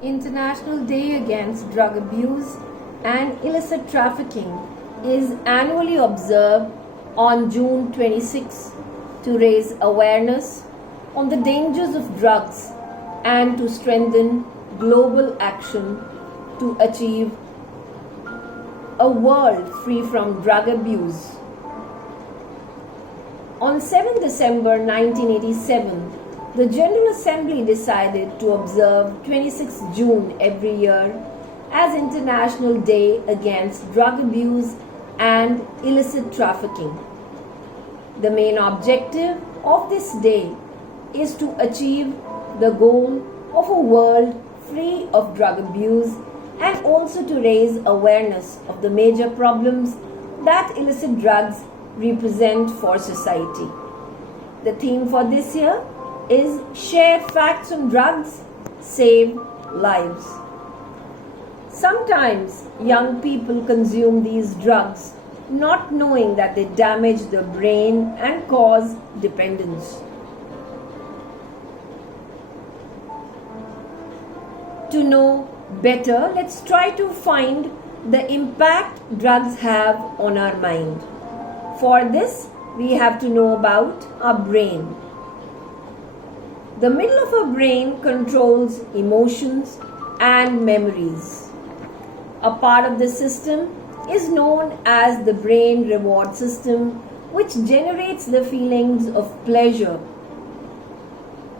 International Day Against Drug Abuse and Illicit Trafficking is annually observed on June 26 to raise awareness on the dangers of drugs and to strengthen global action to achieve a world free from drug abuse. On 7 December 1987, the General Assembly decided to observe 26 June every year as International Day Against Drug Abuse and Illicit Trafficking. The main objective of this day is to achieve the goal of a world free of drug abuse and also to raise awareness of the major problems that illicit drugs represent for society. The theme for this year is Share Facts on Drugs, Save Lives. Sometimes young people consume these drugs not knowing that they damage the brain and cause dependence. To know better, let's try to find the impact drugs have on our mind. For this, we have to know about our brain. The middle of our brain controls emotions and memories. A part of the system is known as the brain reward system, which generates the feelings of pleasure.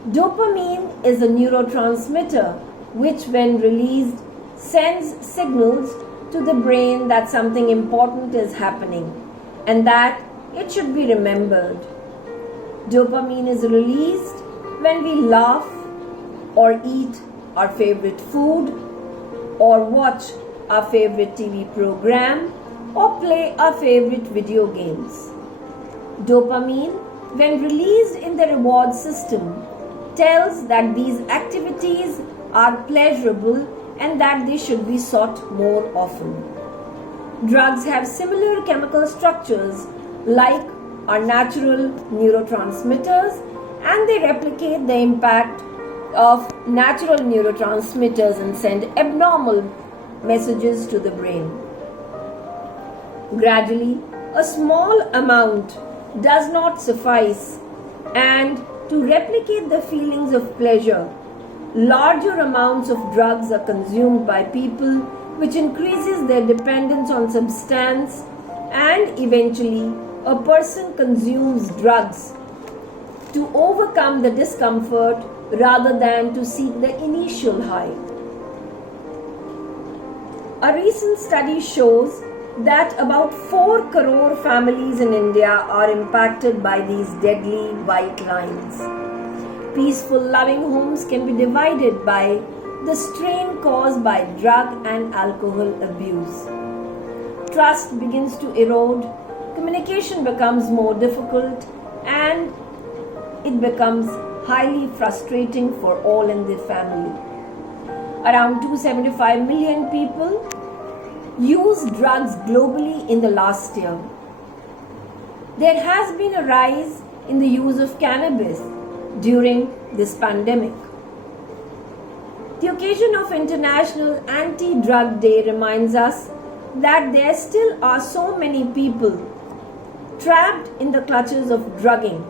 Dopamine is a neurotransmitter which, when released, sends signals to the brain that something important is happening and that it should be remembered. Dopamine is released when we laugh or eat our favorite food or watch our favorite TV program or play our favorite video games. Dopamine, when released in the reward system, tells that these activities are pleasurable and that they should be sought more often. Drugs have similar chemical structures like our natural neurotransmitters, and they replicate the impact of natural neurotransmitters and send abnormal messages to the brain. Gradually, a small amount does not suffice, and to replicate the feelings of pleasure, larger amounts of drugs are consumed by people, which increases their dependence on substance, and eventually a person consumes drugs to overcome the discomfort rather than to seek the initial high. A recent study shows that about 4 crore families in India are impacted by these deadly white lines. Peaceful, loving homes can be divided by the strain caused by drug and alcohol abuse. Trust begins to erode, communication becomes more difficult, and it becomes highly frustrating for all in the family. Around 275 million people used drugs globally in the last year. There has been a rise in the use of cannabis during this pandemic. The occasion of International Anti-Drug Day reminds us that there still are so many people trapped in the clutches of drugging.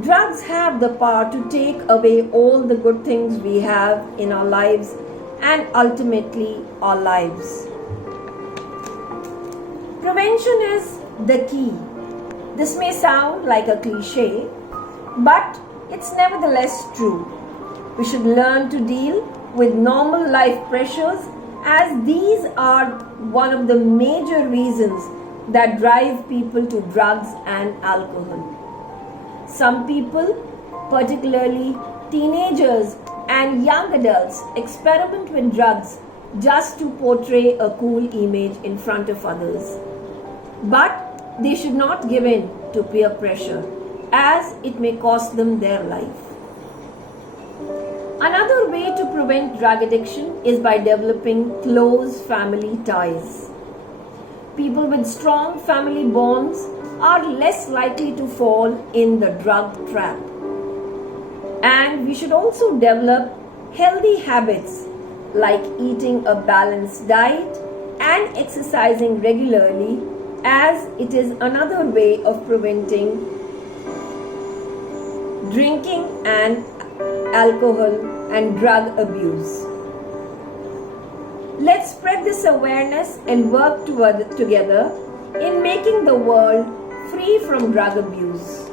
Drugs have the power to take away all the good things we have in our lives and ultimately our lives. Prevention is the key. This may sound like a cliche, but it's nevertheless true. We should learn to deal with normal life pressures, as these are one of the major reasons that drive people to drugs and alcohol. Some people, particularly teenagers and young adults, experiment with drugs just to portray a cool image in front of others. But they should not give in to peer pressure, as it may cost them their life. Another way to prevent drug addiction is by developing close family ties. People with strong family bonds are less likely to fall in the drug trap. And we should also develop healthy habits like eating a balanced diet and exercising regularly, as it is another way of preventing drinking and alcohol and drug abuse. Let's spread this awareness and work together in making the world free from drug abuse.